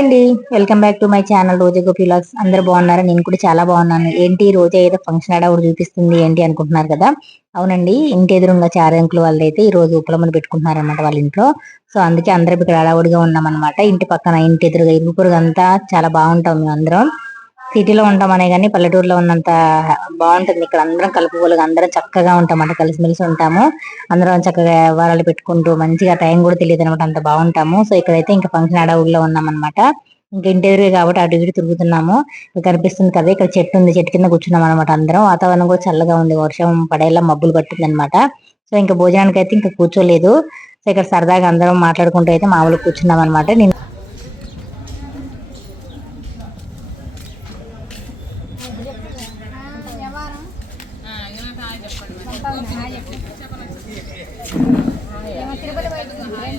అండి. Welcome back to my channel Roja గోపిలాగ్స్ అందరు బాగున్నారా? నేను కూడా చాలా బాగున్నాను. ఏంటి రోజా ఏదో ఫంక్షన్ ఆడవుడు చూపిస్తుంది ఏంటి అనుకుంటున్నారు కదా? అవునండి ఇంటి ఎదురుగా చారంకులు వాళ్ళు అయితే ఈ రోజు ఉపలమ్మని పెట్టుకుంటున్నారనమాట వాళ్ళ ఇంట్లో. సో అందుకే అందరం ఇక్కడ అడావుడిగా ఉన్నాం అనమాట ఇంటి పక్కన ఇంటి ఎదురుగా ఇరుగుపురుగు అంతా చాలా బాగుంటాం మేము అందరం సిటీలో ఉంటామనే కానీ పల్లెటూరులో ఉన్నంత బాగుంటుంది. ఇక్కడ అందరం కలుపుకోలుగా అందరం చక్కగా ఉంటామంట కలిసిమెలిసి ఉంటాము. అందరం చక్కగా వ్యవహారాలు పెట్టుకుంటూ మంచిగా టైం కూడా తెలియదు అనమాట అంత బాగుంటాము. సో ఇక్కడైతే ఇంకా ఫంక్షన్ అడవుల్లో ఉన్నాం అనమాట ఇంకా ఇంటర్వ్యూ కాబట్టి అటు ఇటు తిరుగుతున్నాము. కనిపిస్తుంది కదా ఇక్కడ చెట్టు ఉంది చెట్టు కింద కూర్చున్నాం అనమాట అందరం. వాతావరణం కూడా చల్లగా ఉంది వర్షం పడేలా మబ్బులు పట్టింది అనమాట సో ఇంకా భోజనానికి అయితే ఇంకా కూర్చోలేదు. సో ఇక్కడ సరదాగా అందరం మాట్లాడుకుంటూ అయితే మామూలు కూర్చున్నాం అనమాట నేను బాయ్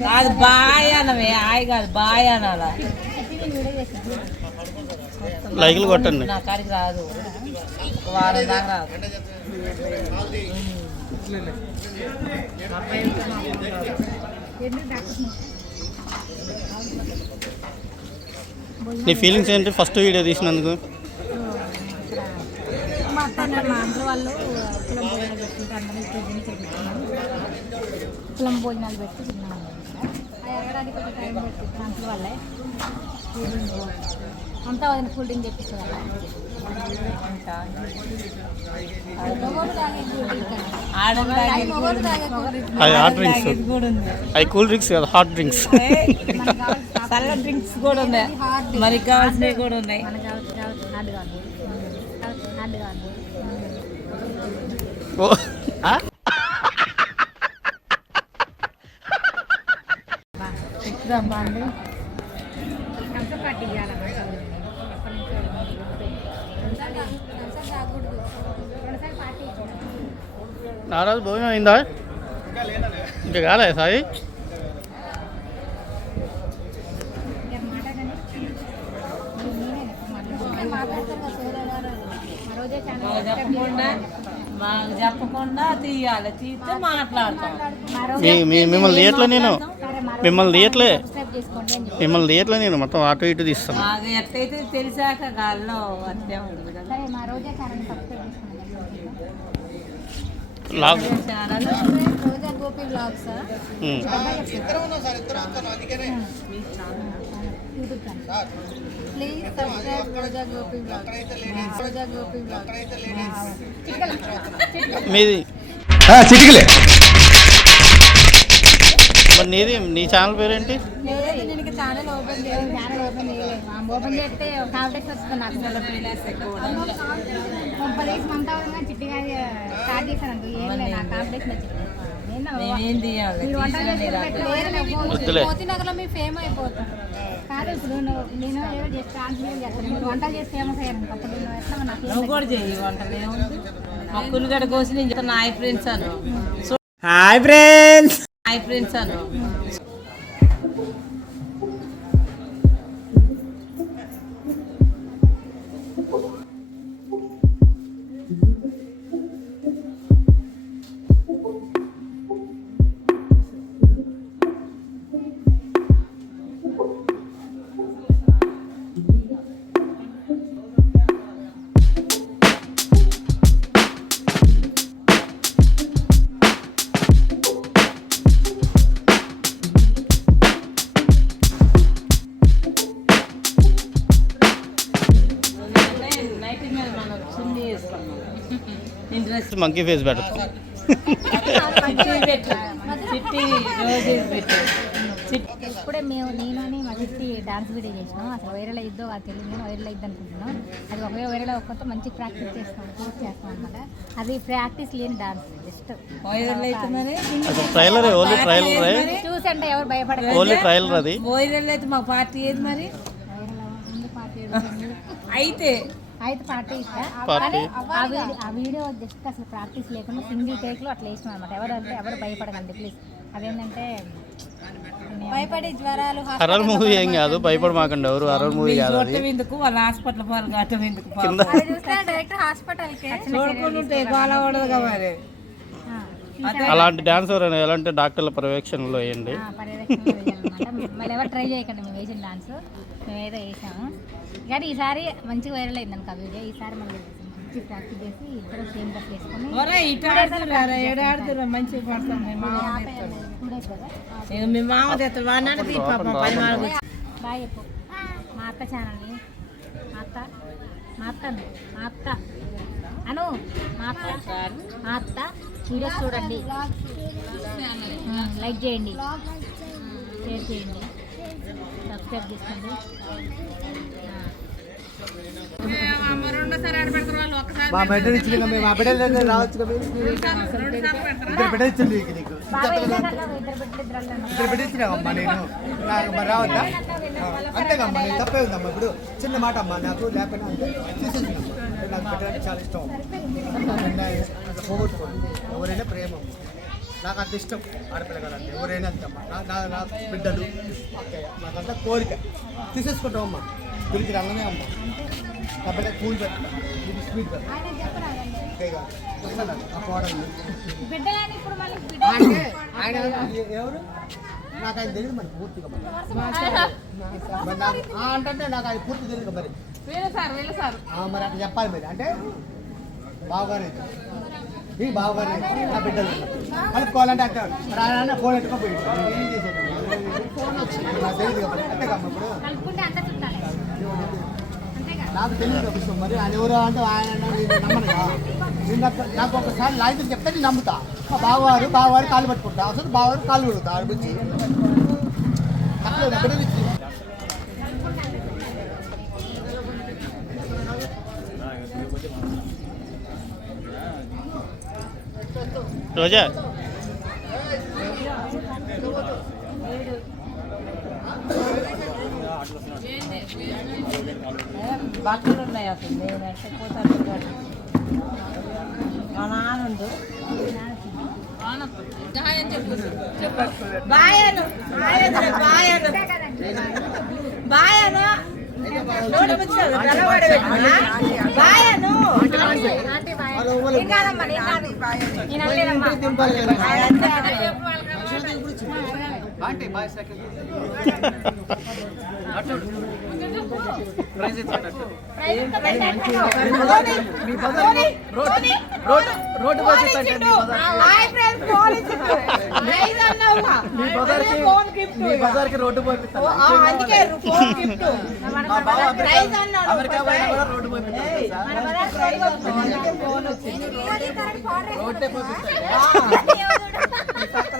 కాదు బాయ్ అనవే ఆయ కాదు బాయ్ అనాల. లైకులు కొట్టండి. నా కాడికి రాదు. ఒక వారం దాకా రాదు. నీ ఫీలింగ్స్ ఏంటి? ఫస్ట్ వీడియో తీసినందుకు. మా అందరూ వాళ్ళు కులం భోజనాలు కులం పెట్టి తిన్నాం అది ఎరగడానికి కొంచెం టైం పడుతుంది అంత వల్లే అంతా వదిన కూల్ డ్రింక్ తెప్పిస్తుంది మొగోడు తాగే కూల్ డ్రింక్ ఆడదానికి మొగోడు తాగే కూల్ డ్రింక్ అవి హాట్ డ్రింక్స్ కూడా ఉంది అవి కూల్ డ్రింక్స్ కదా హాట్ డ్రింక్స్ చల్ల డ్రింక్స్ కూడా ఉన్నాయి మరి కావాల్సినవి కూడా ఉన్నాయి మనకు కావచ్చు కావచ్చు హార్డ్ కాదు ఓ ఆ? నారాజు భోజనం అయిందా? ఇంకా కాలే సాయి? చెప్పకుండా తీయాలి తీస్తే మాట్లాడతాం. మిమ్మల్ని తీయట్లే నేను మిమ్మల్ని తీయట్లే. చేసుకోండి అని మిమ్మల్ని తీయట్లే నేను మొత్తం అటు ఇటు తీస్తాను. తెలిసాక గాల్లో అట్టే ఉంటుంది కదా. సరే మా రోజా ఛానల్ సబ్స్క్రైబ్ చేసుకోండి. లాగ్. ఛానల్ రోజా మరి నీది? నీ ఛానల్ పేరేంటి? మా. మోతీనగర్లో మీరు ఫేమ్ అయిపోతాం. కాదు ఇప్పుడు నువ్వు నేను ఏదో చేసి ట్రాన్స్లేట్ చేస్తాను. మీరు వంటలు చేసి ఫేమస్ అయ్యాను అప్పుడు నువ్వు ఎట్లా నాకు నువ్వు కూడా చెయ్యి వంటలు ఏముంది? మా కుల్లిగడ్డ కోసి నేను friends Anu. Hi friends hi friends Anu monkey face పెడతాం ఇప్పుడే మేము నేను మా చిట్టి డాన్స్ వీడియో చేసినాం. అసలు వైరల్ అయిద్దో అది తెలియదు నేను వైరల్ అయిద్ది అనుకుంటున్నాం. అది ఒకవేళ వైరల్ అవ్వకపోతే మంచి ప్రాక్టీస్ చేస్తాం కోర్స్ చేస్తాం అనమాట అది ప్రాక్టీస్ లేని డాన్స్ జస్ట్ వైరల్ అవుతుందని ట్రైలర్ ఓన్లీ ట్రైలర్ చూసంటే ఎవరు భయపడదు ఓన్లీ ట్రైలర్ అది. వైరల్ అయితే మా పార్టీ ఏది మరి. అయితే అయితే పార్టీ. కానీ ఆ వీడియో జస్ట్ అసలు ప్రాక్టీస్ లేకుండా సింగిల్ టేక్లో అట్లా వేసినాం అనమాట ఎవరు అంటే ఎవరు భయపడకండి ప్లీజ్ అదేంటంటే భయపడి జ్వరాలు హర్రర్ మూవీ ఏం కాదు భయపడమాకండి ఎవరు. హర్రర్ మూవీ కాదు ఎందుకు వాళ్ళ హాస్పిటల్ ఎందుకు డైరెక్ట్ చూడకుండా అలాంటి డాన్స్ ఎవరైనా ఎలాంటి డాక్టర్ల పర్యవేక్షణలో వేయండి. ట్రై చేయకండి మేము వేసిన డాన్స్ మేము ఏదో వేసాము. కానీ ఈసారి మంచిగా వైరల్ అయింది అనుకో వీడియో ఈసారి మళ్ళీ మంచి ప్రాక్టీస్ చేసి ఇద్దరు సేమ్ డ్రెస్ వేసుకొని ఒరే ఇటు ఆడుతున్నారు ఏడు ఆడుతున్నారు మంచిగా పడతాం మేము. మామ మీ చెప్పు. అత్త ఛానల్ని మా అత్త. మా అత్త అను. మా అత్త. అను మా అత్త. మా అత్త. వీడియోస్ చూడండి. లైక్ చేయండి. షేర్ చేయండి. సబ్స్క్రైబ్ చేసుకోండి. మా బిడ్డలు ఇచ్చిన మేము ఆ బిడ్డలు రావచ్చు ఇద్దరు బిడ్డలు ఇచ్చింది నీకు ఇద్దరు బిడ్డలు ఇచ్చినావమ్మా నేను. నాకు రావద్దా? అంతేకమ్మా నేను తప్పే ఉందమ్మా. ఇప్పుడు చిన్న మాట అమ్మా నాకు లేకపోయినా నాకు బిడ్డలంటే చాలా ఇష్టం. పోగొట్టుకోండి. ఎవరైనా ప్రేమ నాకు అంత ఇష్టం ఆడపిల్లగాలంటే. ఎవరైనా అంతమ్మా నా నా నా బిడ్డలు నాకంతా కోరిక. తీసేసుకుంటామమ్మా గురికి రంగనే అమ్మ. బిడ్డ కూల్ పెట్ట స్వీట్ ఎవరు? నాకు ఆయన తెలియదు మరి పూర్తిగా మరి. అంటే నాకు ఆయన పూర్తి తెలియదు మరి. మరి అట్లా చెప్పాలి మరి. అంటే బావగారు ఈ బావగారు నా బిడ్డలు కలుపుకోవాలంటే అంటే మరి ఆయన ఫోన్ ఎట్టుకోపోయి నాకు తెలియదు. అంతే కమ్మా ఇప్పుడు. నాకు తెలియదు ఒక విషయం. మరి ఆయన ఎవరు అంటే ఆయన నేను నమ్మను కదా. నేను నాకు- ఒకసారి లాజిక్ చెప్తే నేను నమ్ముతా. మా బావగారు బావగారు కాలు పట్టుకుంటా. అసలు బావగారు కాలు పెడుతా ఇచ్చి రోజా. బట్టలు ఉన్నాయి అసలు నేను ఎక్కడ పోతాను మా నాన్నుండు బాయను బాయను బాయను బాయను ఇంకా ముచ్చాడు గలవాడు ఆంటీ బాయ్. నేను అనలేదమ్మా. దింపాలి కదా. రోడ్డు హాయ్ ఫ్రెండ్స్ ఫోన్ ఇచ్చిండు. నైస్ అన్నావుగా ఫోన్ గిఫ్ట్. బజార్కి రోడ్డు పోయిస్తాను ఆ, అందుకే ఫోన్ గిఫ్ట్. ప్రైజ్ అన్నాడు అమెరికా పోయినా కూడా రోడ్డు ప్రైజ్ వచ్చింది రోడ్డే పోయిస్తాను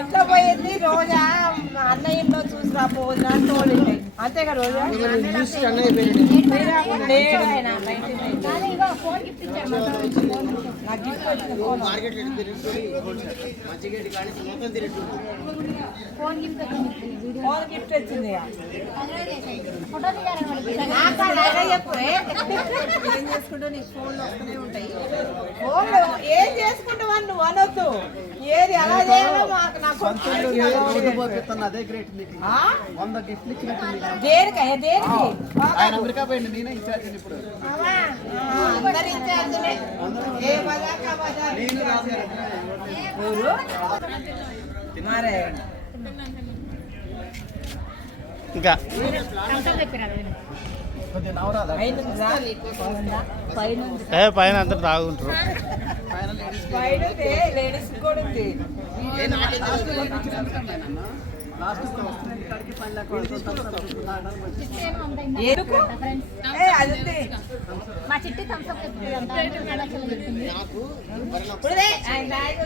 ఎట్లా పోయింది? రోజా అన్నయ్యలో చూసి రా పోయినా తోలింది అంతేగా రోజా? ఫోన్ గిఫ్ట్ వచ్చింది ఏం? చేసుకుంటావా? నువ్వు అనొద్దు. ఏది ఎలా చేయాలో మాకు నాకు అదే గ్రేట్ నీకు. ఆ? వంద గిఫ్ట్లు ఇచ్చినట్టు నీకు. దేనికయ్యా దేనికి? ఆయన అమెరికా పోయింది నేనే ఇన్ఛార్జ్ ఇప్పుడు. అవా? ఆ, అందరి. ఏ మజాకా నేను ఇంకా. ఏ పైన అంతా తాగుంటారు పైనుంది, లేడీస్ కూడా ఉంది ఎందుకు? ఏ, అది ఉంది. మా చిట్టి థమ్స్అప్ చెప్తుంది ఇప్పుడే ఆయన డాడీ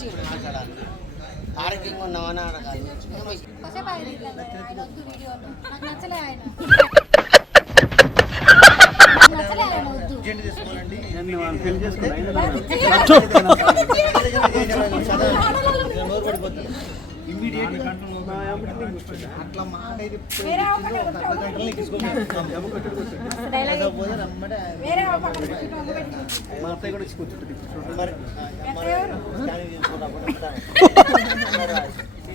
చూపులో నాకు అర్థం ఆరోగ్యంగా ఉన్నామని అడగాలి కొసేపు అట్లా మాట ఇది వేరే ఒక పక్కన కూర్చో, ఒక పక్కన వేరే ఒక పక్కన కూర్చో, ఒక పక్కన కూర్చో. మా అత్తయ్య కూడా కూర్చుంటుంది మరి?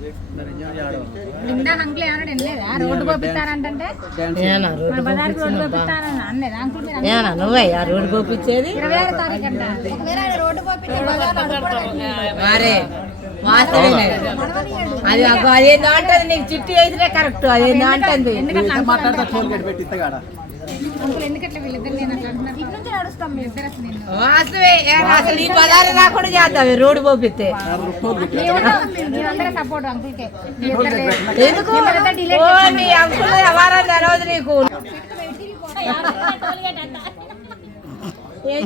నిన్న అంకుల్ ఏమన్నాడు వినలేదా రోడ్డు పంపిస్తానంటే రోడ్డు పంపించేది ఇరవై ఆరు తారీఖు అంట. రోడ్డు పెట్టనీయడు. మరే వాస్తవమే. అది అదేందో అంటది నీకు చిట్టి వేసినే కరెక్ట్ అదేందో అంటుంది. అంకుల్ ఎందుకట్లా వీళ్ళిద్దరు నేను అట్లా నడుస్తాం మీ ఇద్దరు అసలు అసలు పదాలు రాకుండా రోడ్డు పంపిస్తే. మేమందరం సపోర్ట్ అంకుల్కే. మీ ఇద్దరు లేరు. ఎందుకు? మిమ్మల్ని delete ఓ, నీ అంకుల్ ఎవరో తెలవదు నీకు. మీ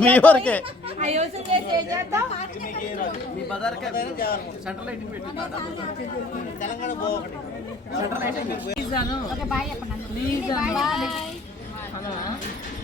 బజార్కే సెంట్రల్ లైటింగ్ పెట్టి తెలంగాణ. బాయ్ చెప్పండి.